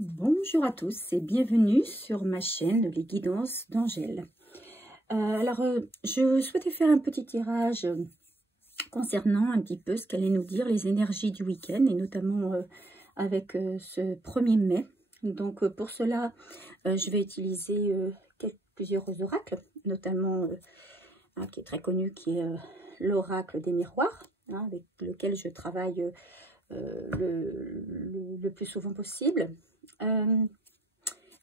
Bonjour à tous et bienvenue sur ma chaîne Les Guidances d'Angèle. Je souhaitais faire un petit tirage concernant un petit peu ce qu'allaient nous dire les énergies du week-end et notamment avec ce 1er mai. Donc pour cela, je vais utiliser plusieurs oracles, notamment un qui est très connu qui est l'oracle des miroirs, avec lequel je travaille le plus souvent possible.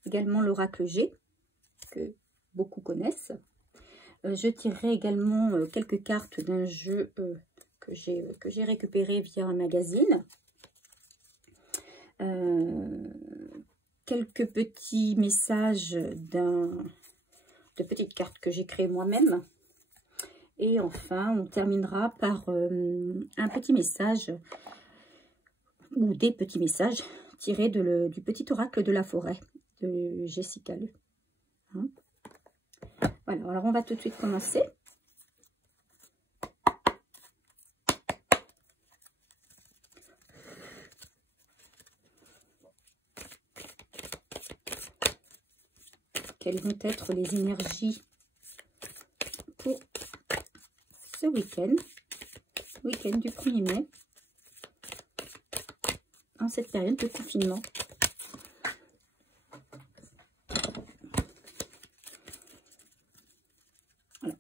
Également l'oracle G, que beaucoup connaissent. Je tirerai également quelques cartes d'un jeu que j'ai récupéré via un magazine. Quelques petits messages de petites cartes que j'ai créées moi-même. Et enfin, on terminera par un petit message ou des petits messages tirés du petit oracle de la forêt de Jessica Lu. Hein? Voilà, alors on va tout de suite commencer. Quelles vont être les énergies pour ce week-end du 1er mai, en cette période de confinement. Voilà.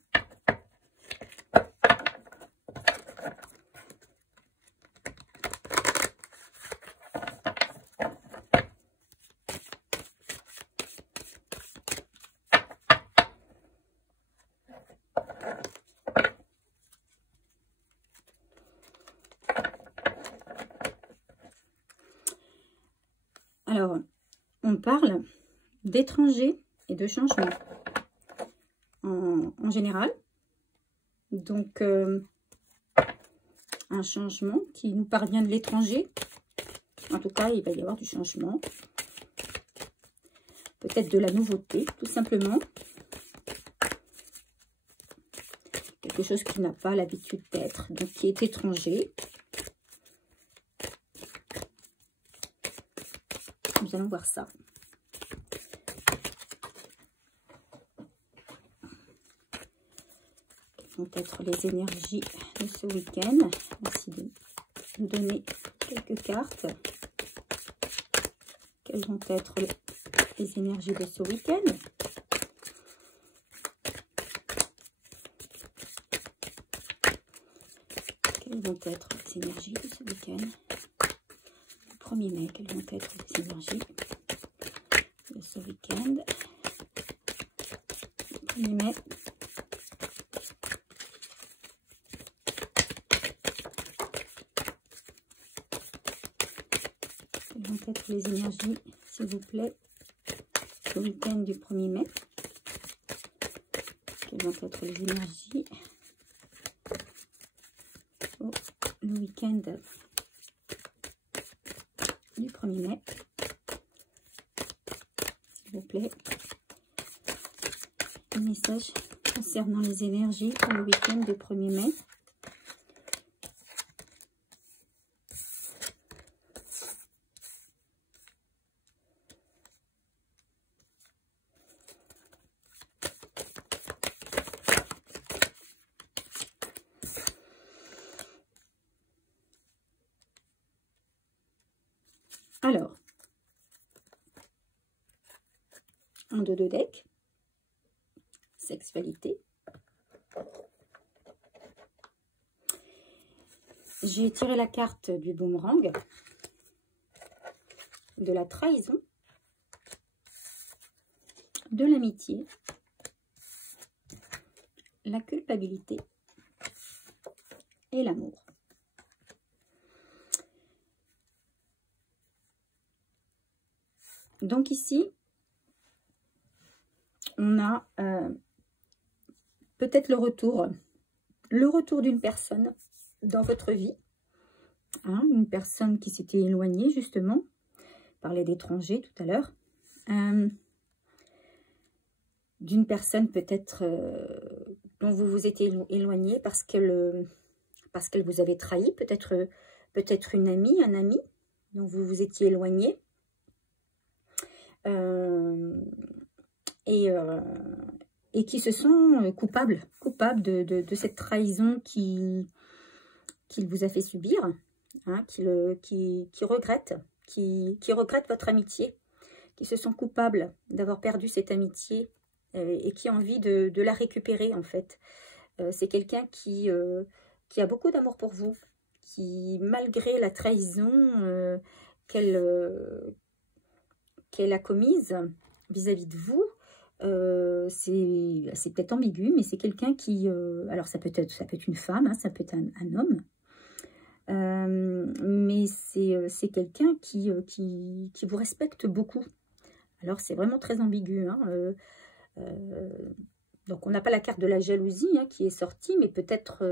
Alors, on parle d'étrangers et de changements en général. Donc, un changement qui nous parvient de l'étranger. En tout cas, il va y avoir du changement. Peut-être de la nouveauté, tout simplement. Quelque chose qui n'a pas l'habitude d'être, donc qui est étranger. Nous allons voir ça. Quelles vont être les énergies de ce week-end? Merci de nous donner quelques cartes. Quelles vont être les énergies de ce week-end? Quelles vont être les énergies de ce week-end? 1er mai, quelles vont être les énergies de ce week-end? 1er mai. Quelles vont être les énergies, s'il vous plaît, ce week-end du 1er mai? Quelles vont être les énergies le week-end du 1er mai, s'il vous plaît. Un message concernant les énergies pour le week-end du 1er mai. Alors, un de deux decks, sexualité. J'ai tiré la carte du boomerang, de la trahison, de l'amitié, la culpabilité et l'amour. Donc ici, on a peut-être le retour d'une personne dans votre vie, hein, une personne qui s'était éloignée justement, parlait d'étrangers tout à l'heure, d'une personne peut-être dont vous vous étiez éloigné parce qu'elle vous avait trahi, peut-être une amie, un ami dont vous vous étiez éloigné. et qui se sont coupables de cette trahison qu'il vous a fait subir, hein, qui regrettent votre amitié, qui se sont coupables d'avoir perdu cette amitié et qui ont envie de la récupérer en fait. C'est quelqu'un qui a beaucoup d'amour pour vous, qui malgré la trahison qu'elle a commise vis-à-vis de vous, c'est peut-être ambigu, mais c'est quelqu'un qui... alors ça peut être une femme, hein, ça peut être un homme, mais c'est quelqu'un qui vous respecte beaucoup. Alors c'est vraiment très ambigu, hein, donc on n'a pas la carte de la jalousie hein, qui est sortie, mais peut-être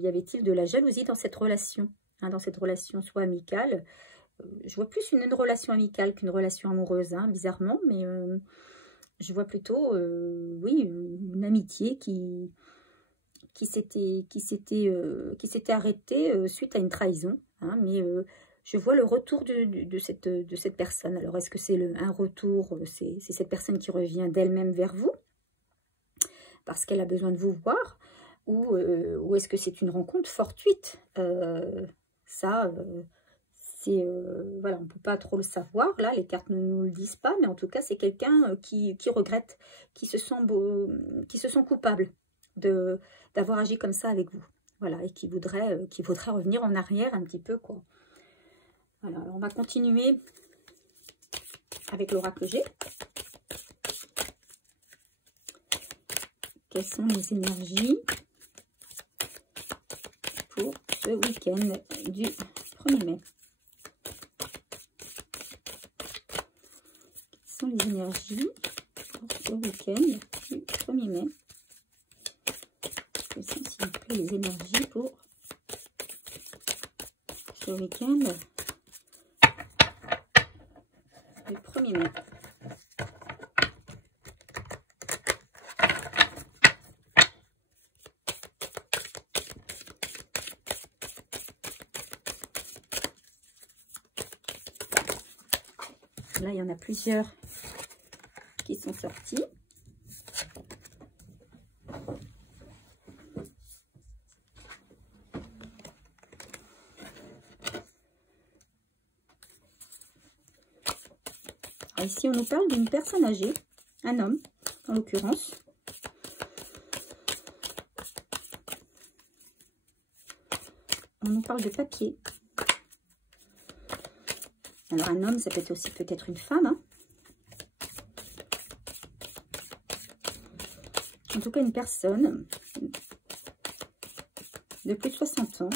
y avait-il de la jalousie dans cette relation, hein, soit amicale. Je vois plus une relation amicale qu'une relation amoureuse, hein, bizarrement, mais je vois plutôt, oui, une amitié qui s'était arrêtée suite à une trahison, hein, mais je vois le retour de cette personne. Alors, est-ce que c'est un retour, c'est cette personne qui revient d'elle-même vers vous, parce qu'elle a besoin de vous voir, ou est-ce que c'est une rencontre fortuite? Voilà, on ne peut pas trop le savoir, là, les cartes ne nous le disent pas, mais en tout cas, c'est quelqu'un qui regrette, qui se sent coupables d'avoir agi comme ça avec vous. Voilà, et qui voudrait revenir en arrière un petit peu, quoi. Voilà, alors on va continuer avec l'oracle G. Quelles sont les énergies pour ce week-end du 1er mai? Quelles sont les énergies pour ce week-end du 1er mai? Quelles sont, s'il vous plaît, les énergies pour ce week-end du 1er mai? Là, il y en a plusieurs qui sont sortis. Alors ici, on nous parle d'une personne âgée, un homme, en l'occurrence. On nous parle de papier. Alors, un homme, ça peut être aussi peut-être une femme. Hein. En tout cas, une personne de plus de 60 ans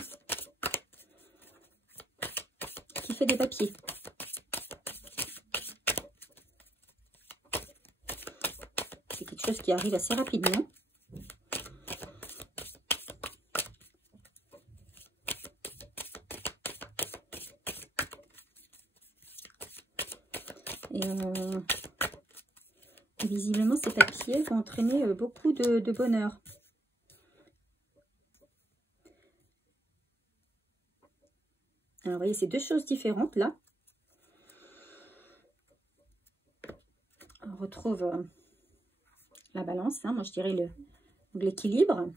qui fait des papiers. C'est quelque chose qui arrive assez rapidement. Et visiblement, ces papiers vont entraîner beaucoup de bonheur. Alors, vous voyez, c'est deux choses différentes, là. On retrouve la balance, hein, moi, je dirais l'équilibre.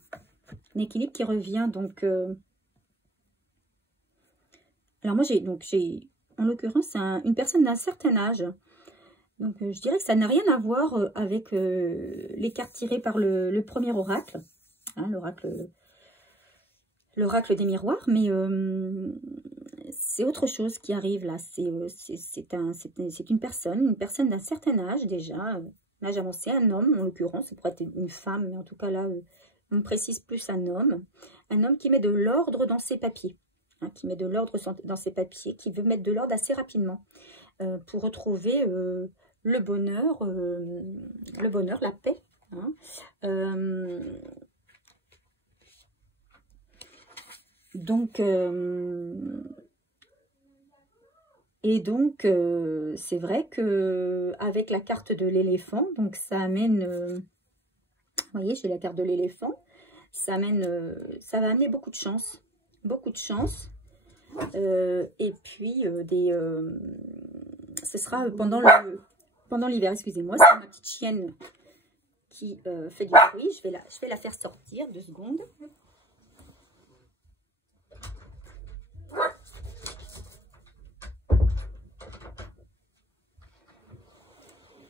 L'équilibre qui revient, donc... Alors, moi, j'ai en l'occurrence, une personne d'un certain âge. Donc, je dirais que ça n'a rien à voir avec les cartes tirées par le premier oracle, hein, l'oracle des miroirs, mais c'est autre chose qui arrive là. C'est une personne d'un certain âge déjà, un âge avancé, un homme en l'occurrence, ça pourrait être une femme, mais en tout cas là, on précise plus un homme qui met de l'ordre dans ses papiers, hein, qui met de l'ordre dans ses papiers, qui veut mettre de l'ordre assez rapidement pour retrouver... le bonheur, la paix. Hein. Donc, c'est vrai que avec la carte de l'éléphant, donc ça amène, vous voyez, j'ai la carte de l'éléphant, ça va amener beaucoup de chance, et puis ce sera pendant pendant l'hiver, excusez-moi, c'est ma petite chienne qui fait du bruit. Je vais la faire sortir 2 secondes.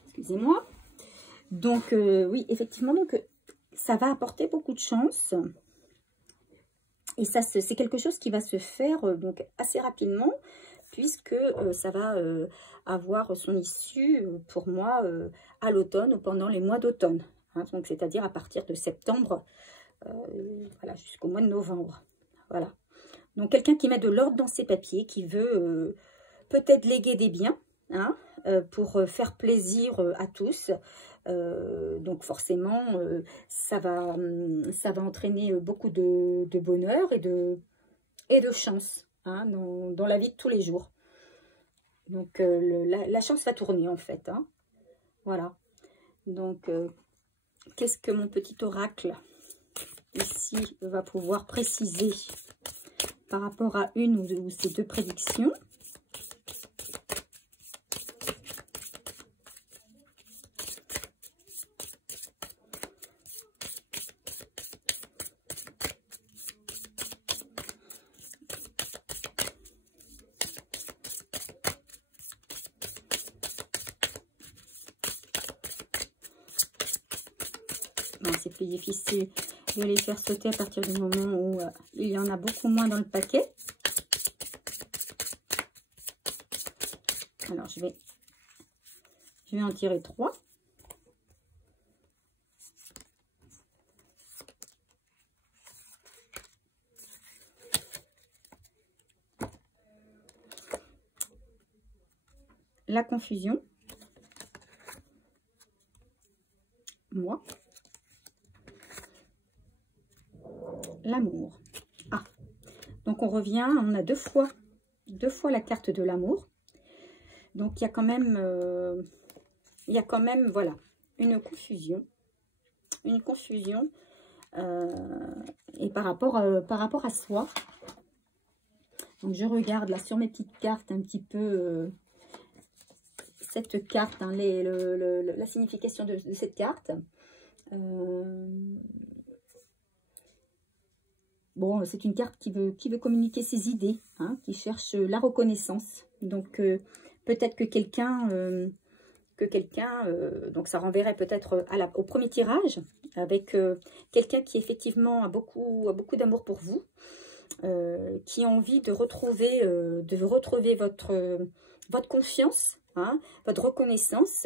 Excusez-moi. Donc, oui, effectivement, donc, ça va apporter beaucoup de chance. Et ça, c'est quelque chose qui va se faire donc assez rapidement, puisque ça va avoir son issue pour moi à l'automne ou pendant les mois d'automne. Hein, donc, c'est-à-dire à partir de septembre voilà, jusqu'au mois de novembre. Voilà. Donc, quelqu'un qui met de l'ordre dans ses papiers, qui veut peut-être léguer des biens, hein, pour faire plaisir à tous. Donc forcément, ça va entraîner beaucoup de bonheur et de chance, hein, dans la vie de tous les jours. Donc la chance va tourner en fait. Hein. Voilà. Donc qu'est-ce que mon petit oracle ici va pouvoir préciser par rapport à une ou ces 2 prédictions? C'est plus difficile de les faire sauter à partir du moment où il y en a beaucoup moins dans le paquet. Alors, je vais en tirer 3. La confusion. Moi. L'amour. Ah, donc on revient, on a deux fois la carte de l'amour. Donc il y a quand même, voilà, une confusion. Et par rapport à soi. Donc je regarde là sur mes petites cartes un petit peu cette carte, hein, la signification de cette carte. Bon, c'est une carte qui veut communiquer ses idées, hein, qui cherche la reconnaissance. Donc, peut-être que quelqu'un, donc ça renverrait peut-être au premier tirage, avec quelqu'un qui effectivement a beaucoup d'amour pour vous, qui a envie de retrouver votre confiance, hein, votre reconnaissance,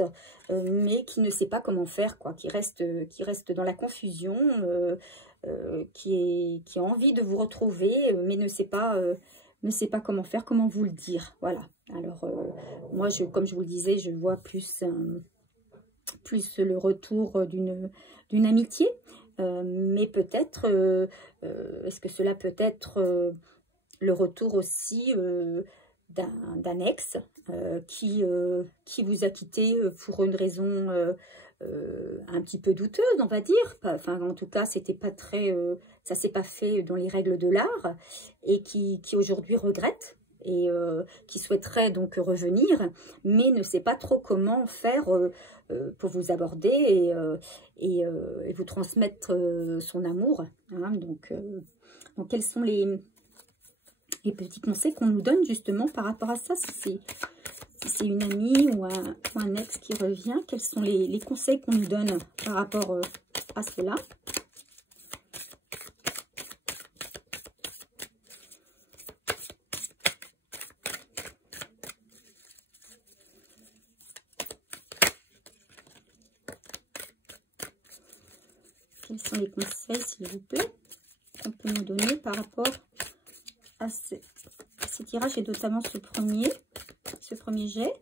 mais qui ne sait pas comment faire, quoi, qui reste dans la confusion, qui a envie de vous retrouver, mais ne sait pas comment faire, comment vous le dire. Voilà. Alors, moi, comme je vous le disais, je vois plus le retour d'une amitié, mais peut-être, est-ce que cela peut être le retour aussi d'un ex qui vous a quitté pour une raison un petit peu douteuse, on va dire. Enfin, en tout cas, c'était pas très, ça s'est pas fait dans les règles de l'art, et qui aujourd'hui regrette et qui souhaiterait donc revenir, mais ne sait pas trop comment faire pour vous aborder et vous transmettre son amour. Hein. Donc, quels sont les petits conseils qu'on nous donne justement par rapport à ça, si c'est une amie ou un ex qui revient, quels sont les conseils qu'on nous donne par rapport à cela? Quels sont les conseils, s'il vous plaît, qu'on peut nous donner par rapport à ces tirages, et notamment ce premier jet?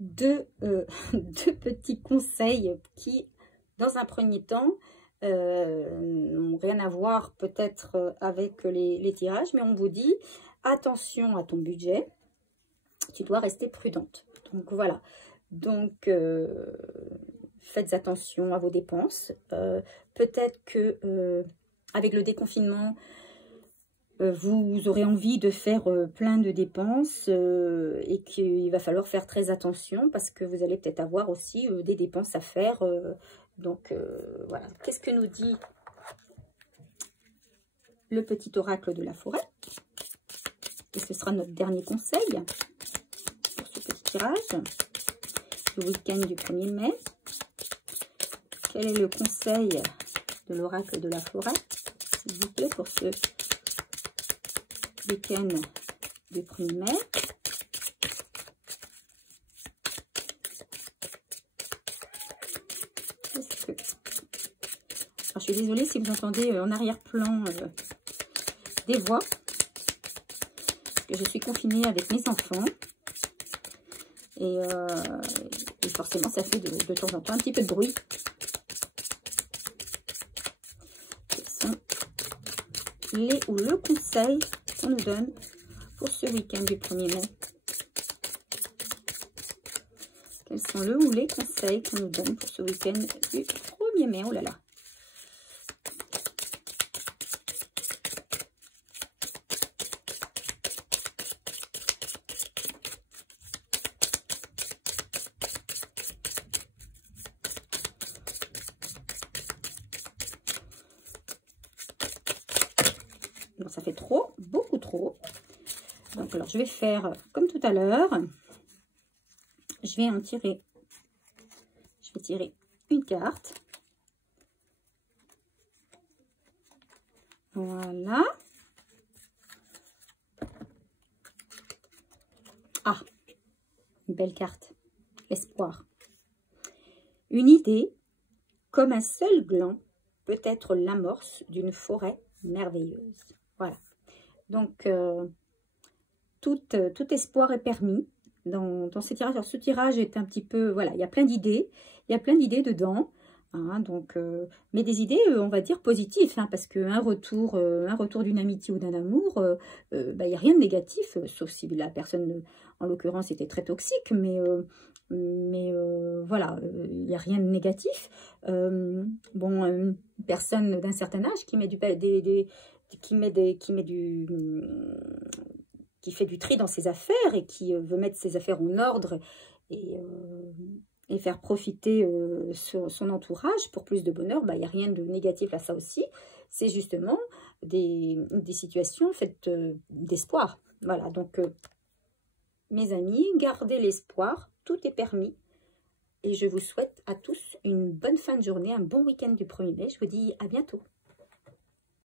Deux petits conseils qui, dans un premier temps, n'ont rien à voir peut-être avec les tirages, mais on vous dit attention à ton budget, tu dois rester prudente. Donc voilà, donc faites attention à vos dépenses. Peut-être que avec le déconfinement, vous aurez envie de faire plein de dépenses et qu'il va falloir faire très attention parce que vous allez peut-être avoir aussi des dépenses à faire. Donc voilà, qu'est-ce que nous dit le petit oracle de la forêt? Et ce sera notre dernier conseil pour ce petit tirage du week-end du 1er mai. Quel est le conseil de l'oracle de la forêt, s'il vous plaît, pour ce week-end du 1er mai? Alors, je suis désolée si vous entendez en arrière-plan des voix, parce que je suis confinée avec mes enfants. Et forcément, ça fait de temps en temps un petit peu de bruit. Quels sont les ou le conseil qu'on nous donne pour ce week-end du 1er mai? Quels sont le ou les conseils qu'on nous donne pour ce week-end du 1er mai? Oh là là! Bon, ça fait trop, beaucoup trop. Donc, alors, je vais faire comme tout à l'heure. Je vais en tirer. Je vais tirer une carte. Voilà. Ah, une belle carte. L'espoir. Une idée, comme un seul gland, peut être l'amorce d'une forêt merveilleuse. Voilà. Donc, tout espoir est permis dans ce tirage. Alors, ce tirage est un petit peu... Voilà, il y a plein d'idées. Il y a plein d'idées dedans. Hein, donc, mais des idées, on va dire, positives. Hein, parce qu'un retour d'une amitié ou d'un amour, il n'y a rien de négatif. Sauf si la personne, en l'occurrence, était très toxique. Mais voilà, il n'y a rien de négatif. Bon, une personne d'un certain âge qui met qui fait du tri dans ses affaires et qui veut mettre ses affaires en ordre et faire profiter son entourage pour plus de bonheur, il n'y a rien de négatif à ça aussi. C'est justement des situations faites d'espoir. Voilà, donc mes amis, gardez l'espoir, tout est permis. Et je vous souhaite à tous une bonne fin de journée, un bon week-end du 1er mai. Je vous dis à bientôt.